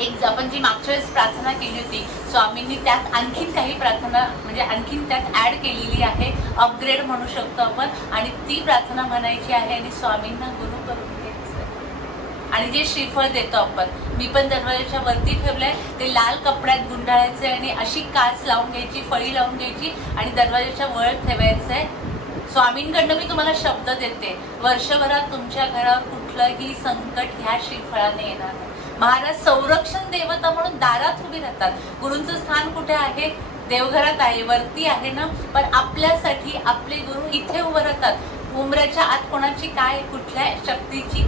एक आपण जी मागच्या वेळेस प्रार्थना केली होती, स्वामींनी त्यात आणखीन काही प्रार्थना म्हणजे आणखीन त्यात ॲड केलेली आहे, अपग्रेड म्हणू शकतो आपण. आणि ती प्रार्थना म्हणायची आहे आणि स्वामींना गुरु करून घ्यायचं. आणि जे श्रीफळ देतो आपण, मी पण दरवाजाच्या वरती ठेवलंय, ते लाल कपड्यात गुंडाळायचंय आणि अशी काच लावून घ्यायची, फळी लावून घ्यायची आणि दरवाजाच्या वर ठेवायचंय. स्वामींकडनं मी तुम्हाला शब्द देते, वर्षभरात तुमच्या घरावर कुठलंही संकट ह्या श्रीफळाने येणार नाही. महाराज संरक्षण देवता म्हणून दारात उभी राहतात. गुरूंचं स्थान कुठे आहे? देवघरात आहे, वरती आहे ना. पण आपल्यासाठी आपले गुरु इथे उभे राहतात. उमऱ्याच्या आत कोणाची काय कुठल्या शक्तीची,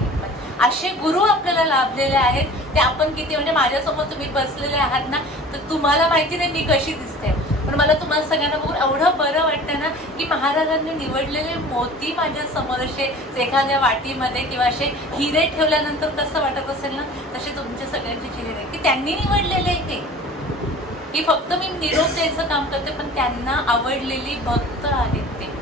असे गुरु आपल्याला लाभलेले आहेत. ते आपण किती म्हणजे माझ्यासमोर तुम्ही बसलेले आहात ना, तर तुम्हाला माहिती नाही मी कशी दिसते, पण मला तुम्हाला सगळ्यांना बघून एवढं बरं वाटतं ना की महाराजांनी निवडलेले मोती माझ्या समोर असे एखाद्या वाटीमध्ये किंवा असे हिरे ठेवल्यानंतर कसं वाटत असेल ना, तसे तुमच्या सगळ्यांचे चेहरे की त्यांनी निवडलेले हे की फक्त मी निरोप द्यायचं काम करते, पण त्यांना आवडलेली भक्त आहेत ते.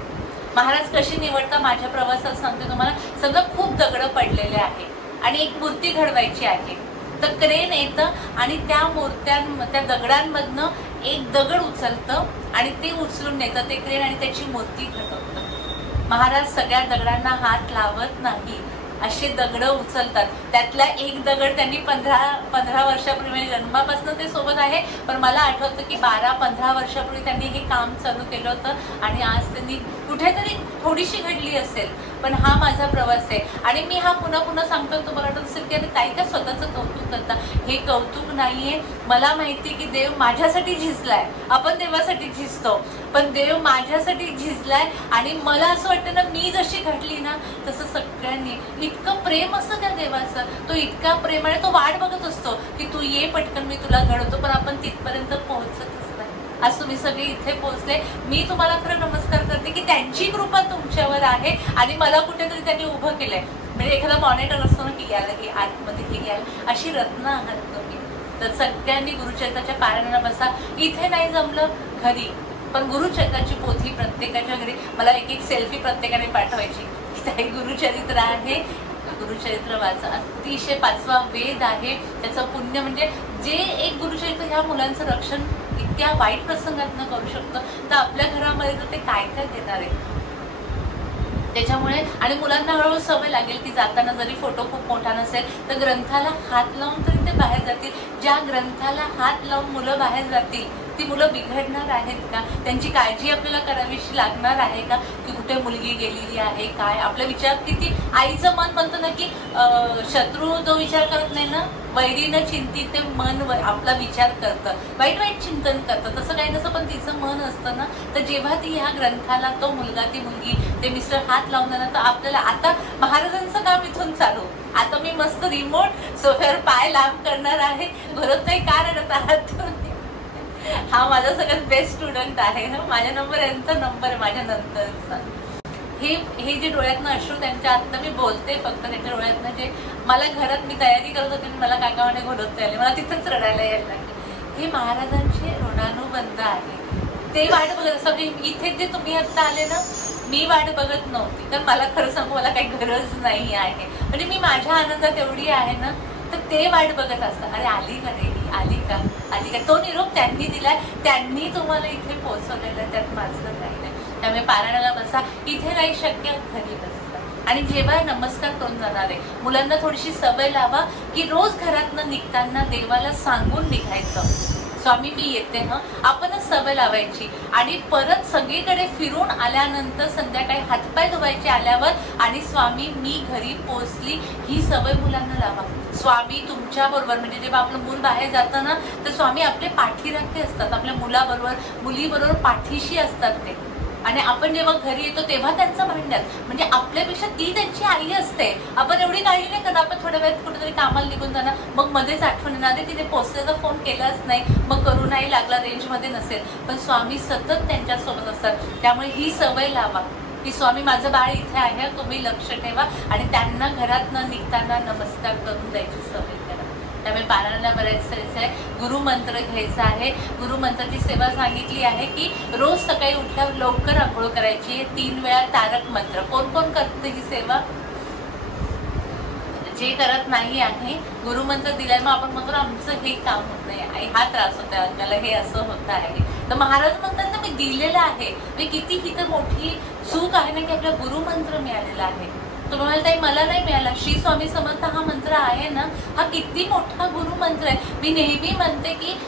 महाराज कशी निवडता माझ्या प्रवासात सांगते तुम्हाला. सगळं खूप दगड पडलेले आहे आणि एक मूर्ती घडवायची आहे, तर क्रेन येतं आणि त्या दगडांमधनं एक दगड उचलतं आणि ते उचलून नेतं ते क्रेन आणि त्याची मूर्ती घडवतं. महाराज सगळ्या दगडांना हात लावत नाही, असे दगड उचलतात. त्यातला एक दगड त्यांनी 15 वर्षापूर्वी जन्मापासून ते सोबत आहे, पण मला आठवतं की 12-15 वर्षापूर्वी त्यांनी हे काम चालू केलं होतं आणि आज त्यांनी कुठेतरी थोडीशी घडली असेल. पण हा माझा प्रवास आहे आणि मी हा पुन्हा पुन्हा सांगतो. तुम्हाला वाटत असेल की काही का स्वतःचं कौतुक करता, हे कौतुक नाहीये. मला माहिती की देव माझ्यासाठी झिजलाय. आपण देवासाठी झिजतो, पण देव माझ्यासाठी झिजलाय आणि मला असं वाटतं ना, मी जशी घडली ना तसं सगळ्यांनी. इतकं प्रेम असतं त्या देवाचं, तो इतका प्रेम आणि तो वाट बघत असतो की तू ये पटकन मी तुला घडवतो, पण आपण तिथपर्यंत पोहोचतच नाही. आज तुम्ही सगळे इथे पोहोचले, मी तुम्हाला खरं नमस्कार करते की त्यांची कृपा तुमच्यावर आहे आणि मला कुठेतरी त्यांनी उभं केलंय. म्हणजे एखादा मॉनिटर असतो ना की याला हे आतमध्ये हे याला, अशी रत्न आहात तुम्ही. तर सगळ्यांनी गुरुचरित्राच्या पारायणाला बसा. इथे नाही जमलं घरी, पण गुरुचरित्राची पोथी प्रत्येकाच्या घरी. मला एक सेल्फी प्रत्येकाने पाठवायची. काही गुरुचरित्र आहे, गुरुचरित्र वाचा. अतिशय 5वा वेद आहे, त्याचं पुण्य म्हणजे जे एक गुरुचरित्र ह्या मुलांचं रक्षण इतक्या वाईट प्रसंगात न करू शकतं, तर आपल्या घरामध्ये तर ते काय काय देणार आहे. त्याच्यामुळे आणि मुलांना हळूहळू सवय लागेल की जाताना जरी फोटो खूप मोठा नसेल तर ग्रंथाला हात लावून तरी ते बाहेर जातील. ज्या ग्रंथाला हात लावून मुलं बाहेर जातील ती मुलं बिघडणार आहेत का? त्यांची काळजी आपल्याला करावीशी लागणार आहे का? की कुठे मुलगी गेलेली आहे काय? आपला विचार किती आईचं मन म्हणतं ना की शत्रू जो विचार करत नाही ना, वैरीनं चिंतित ते मन आपला विचार करतं, वाईट वाईट चिंतन करतं. तसं काही नसतं, पण तिचं मन असतं ना. तर जेव्हा ती ह्या ग्रंथाला तो मुलगा ती मुलगी ते मिस्टर हात लावून देणार, तर आपल्याला आता महाराजांचं काम इथून चालू. आता मी मस्त रिमोट सोफ्यावर पाय लांब करणार आहे. घरात नाही का रडत आहात तुम्ही? हा माझा सगळ्यात बेस्ट स्टुडंट आहे. माझ्या नंबर यांचा नंबर आहे माझ्या नंतरचा. हे जे डोळ्यातनं अश्रू त्यांच्या आता मी बोलते फक्त त्यांच्या डोळ्यातनं, जे मला घरात मी तयारी करत होते मला काकावाने घोलवता आले, मला तिथंच रडायला यायला लागले. हे महाराजांचे ऋणानुबंध आहे. ते वाट बघत सगळी इथे जे तुम्ही आता आले ना, मी वाट बघत नव्हती, कारण मला खरं सांगू मला काही गरज नाही आहे. म्हणजे मी माझ्या आनंदात एवढी आहे ना, तर ते वाट बघत असतात. अरे आली का रे, आली का, आली का. तो निरोप त्यांनी दिलाय, त्यांनी तुम्हाला इथे पोहोचवलेलं, त्यात माझं काही नाही. त्यामुळे पारायणाला बसा. इथे नाही शक्य घरी बसा. आणि जेव्हा नमस्कार करून जाणार आहे, मुलांना थोडीशी सवय लावा की रोज घरातनं निघताना देवाला सांगून निघायचं, स्वामी मी येते. आपणच सवय लावायची. आणि परत सगळीकडे फिरून आल्यानंतर संध्याकाळी हातपाय धुवायचे आल्यावर आणि स्वामी मी घरी पोहोचली, ही सवय मुलांना लावा. स्वामी तुमच्या बरोबर, म्हणजे जेव्हा आपलं मूल बाहेर जातं ना, तर स्वामी आपले पाठीराखे असतात, आपल्या मुलाबरोबर मुलीबरोबर पाठीशी असतात ते. आणि आपण जेव्हा घरी येतो तेव्हा त्यांचं भांडण, म्हणजे आपल्यापेक्षा ती त्यांची आई असते. आपण एवढी काळजी नाही करत. आपण थोड्या वेळात कुठेतरी कामाला निघून जाणार, मग मध्येच आठवण येणार, तिथे पोहोचल्याचा फोन केलाच नाही, मग करू नाही लागला, रेंजमध्ये नसेल. पण स्वामी सतत त्यांच्यासोबत असतात. त्यामुळे ही सवय लावा की स्वामी माझं बाळ इथे आहे, तुम्ही लक्ष ठेवा. आणि त्यांना घरात न निघताना नमस्कार करून द्यायची सवय करा. त्यामुळे पारायणाला बऱ्याच आहे. गुरुमंत्र घ्यायचा आहे. गुरुमंत्राची सेवा सांगितली आहे की रोज सकाळी उठल्यावर लवकर आंघोळ करायची. 3 वेळा तारक मंत्र. कोण कोण करते ही सेवा? जे करत नाही आहे, गुरुमंत्र दिलाय, मग आपण म्हणतो आमचं हे काम होत नाही, आई हा त्रास होत आहे, आपल्याला हे असं होत आहे. तर महाराज म्हणतात ना, मी दिलेलं आहे, मी किती हिथं मोठी चूक आहे ना की आपला गुरुमंत्र मिळालेला आहे. तुम्ही म्हणाल ताई मला नाही मिळाला, श्री स्वामी समर्थ हा मंत्र आहे ना, हा किती मोठा गुरुमंत्र आहे. मी नेहमी म्हणते की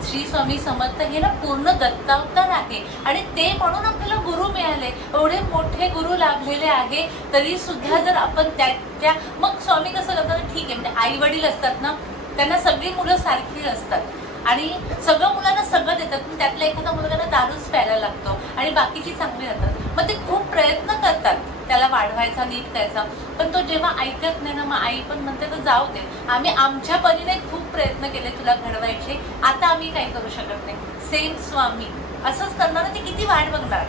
श्री स्वामी समर्थ हे ना पूर्ण दत्तावतार आहे आणि ते म्हणून आपल्याला गुरु मिळाले, एवढे मोठे गुरु लाभलेले आहे. तरी सुद्धा जर आपण त्या मग स्वामी कसं करतात, ठीक आहे, म्हणजे आई वडील असतात ना, त्यांना सगळी मुलं सारखी असतात आणि सगळं मुलांना सगळं देतात, पण त्यातला एखादा मुलगांना दारूच प्यायला लागतो आणि बाकीची चांगली राहतात. मग ते खूप प्रयत्न करतात त्याला वाढवायचा, नीट करायचा, पण तो जेव्हा ऐकत नाही ना, मग आई पण म्हणते तर जाऊ दे, आम्ही आमच्या परीने खूप प्रयत्न केले तुला घडवायचे, आता आम्ही काही करू शकत नाही. सेम स्वामी असंच करणार, ते किती वाट बघणार,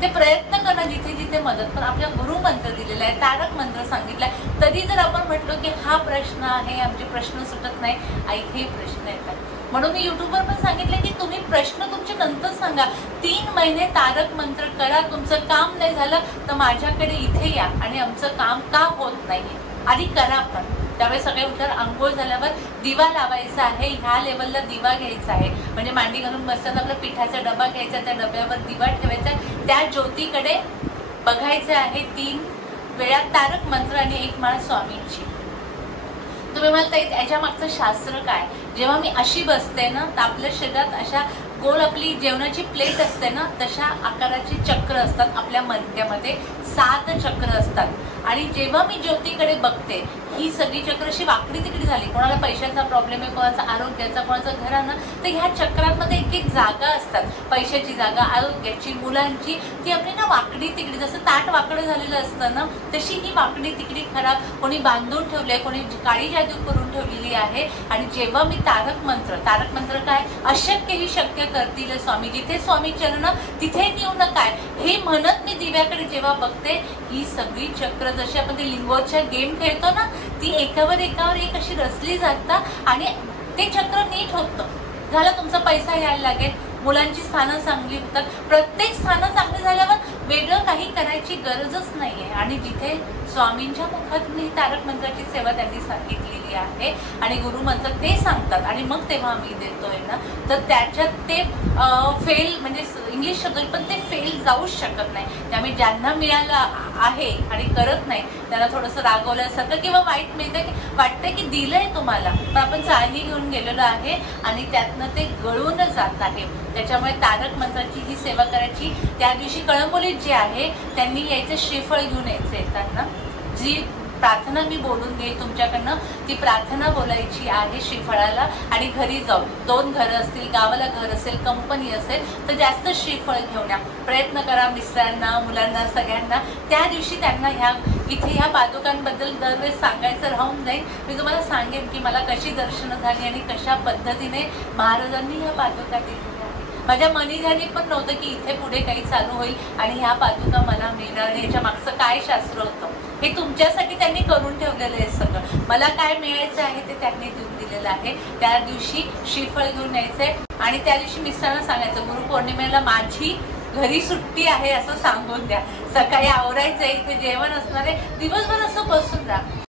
ते प्रयत्न करणं जिथे जिथे मदत. पण आपल्या गुरु मंत्र दिलेला आहे, तारक मंत्र सांगितलाय, तरी जर आपण म्हटलो की हा प्रश्न आहे, आमचे प्रश्न सुटत नाही, ऐकही प्रश्न येतात. म्हणून मी युट्यूबवर पण सांगितलं की तुम्ही प्रश्न तुमचे नंतर सांगा, 3 महिने तारक मंत्र करा, तुमचं काम नाही झालं तर माझ्याकडे इथे या आणि आमचं काम का होत नाही आधी करा. पण त्यावेळेस सगळे उठल्यावर आंघोळ झाल्यावर दिवा लावायचा आहे, ह्या लेवलला दिवा घ्यायचा आहे, म्हणजे मांडी घालून बसताना आपला पिठाचा डबा घ्यायचा, त्या डब्यावर दिवा ठेवायचा, त्या ज्योतीकडे बघायचं आहे, 3 वेळा तारक मंत्र आणि 1 माळ स्वामींची. तुम्ही म्हणता याच्या मागचं शास्त्र काय, जेव्हा मी अशी बसते ना तर आपल्या शरीरात अशा गोल आपली जेवणाची प्लेट असते ना तशा आकाराची चक्र असतात, आपल्या मणक्यामध्ये 7 चक्र असतात. आणि जेव्हा मी ज्योतीकडे बघते ही सगळी चक्र अशी वाकडी तिकडी झाली, कोणाला पैशाचा प्रॉब्लेम आहे, कोणाचा आरोग्याचा, कोणाचं घरानं, तर ह्या चक्रांमध्ये एक एक जागा असतात, पैशाची जागा, आरोग्याची, मुलांची, ती आपली ना वाकडी तिकडी, जसं ताट वाकडं झालेलं असतं ना तशी ही वाकडी तिकडी खराब कोणी बांधून ठेवली आहे, कोणी काळी जादू करून ठेवलेली आहे. आणि जेव्हा मी तारक मंत्र काय, अशक्य ही शक्य करतील स्वामी, जिथे स्वामी चरण तिथे नेऊ नका हे म्हणत मी दिव्याकडे जेव्हा बघते, ही सगळी चक्र जशी आपण ते लिंगोच्या गेम खेळतो ना, ती एकावर एक अशी रचली जातात आणि ते चक्र नीट होतं. झालं, तुमचा पैसा यायला लागेल, मुलांची स्थानं चांगली होतात, प्रत्येक स्थानं चांगली झाल्यावर वेगळं काही करायची गरजच नाहीये. आणि जिथे स्वामींच्या मुखातून ही तारक मंत्राची सेवा त्यांनी सांगितलेली आहे आणि गुरुमंत्र ते सांगतात आणि मग तेव्हा आम्ही देतोय ना, तर त्याच्यात ते फेल, म्हणजे इंग्लिश शब्द, पण ते फेल जाऊच शकत नाही. त्यामुळे ज्यांना मिळालं आहे आणि करत नाही त्यांना थोडंसं रागवल्यासारखं किंवा वाईट वाटतंय की दिलंय तुम्हाला, पण आपण चाळणी घेऊन गेलेलो आहे आणि त्यातनं ते गळून जात आहे. त्याच्यामुळे तारक मंत्राची ही सेवा करायची. त्या दिवशी कळंबोलीत जे आहे त्यांनी यायचं, श्रीफळ घेऊन यायचं, येताना जी प्रार्थना मी बोलून घेईल तुमच्याकडनं, ती प्रार्थना बोलायची आहे श्रीफळाला. आणि घरी जाऊन 2 घरं असतील, गावाला घर असेल, कंपनी असेल तर जास्त श्रीफळ घेऊन या, प्रयत्न करा, मिस्टरांना, मुलांना, सगळ्यांना. त्या दिवशी त्यांना ह्या पादुकांबद्दल दरवेळेस सांगायचं राहून जाईल. मी तुम्हाला सांगेन की मला कशी दर्शनं झाली आणि कशा पद्धतीने महाराजांनी ह्या पादुका दिल्या. माझ्या मनीध्यानी पण नव्हतं की इथे पुढे काही चालू होईल आणि ह्या पादुका मला मिळणार आणि ह्याच्या मागचं काय शास्त्र होतं हे तुमच्यासाठी त्यांनी करून ठेवलेलं आहे. सगळं मला काय मिळायचं आहे ते त्यांनी देऊन दिलेलं आहे. त्या दिवशी श्रीफळ घेऊन यायचंय आणि त्या दिवशी मिस्टरांना सांगायचं, गुरुपौर्णिमेला माझी घरी सुट्टी आहे असं सांगून द्या, सकाळी आवरायचंय, इथे जेवण असणार आहे, दिवसभर असं बसून राहा.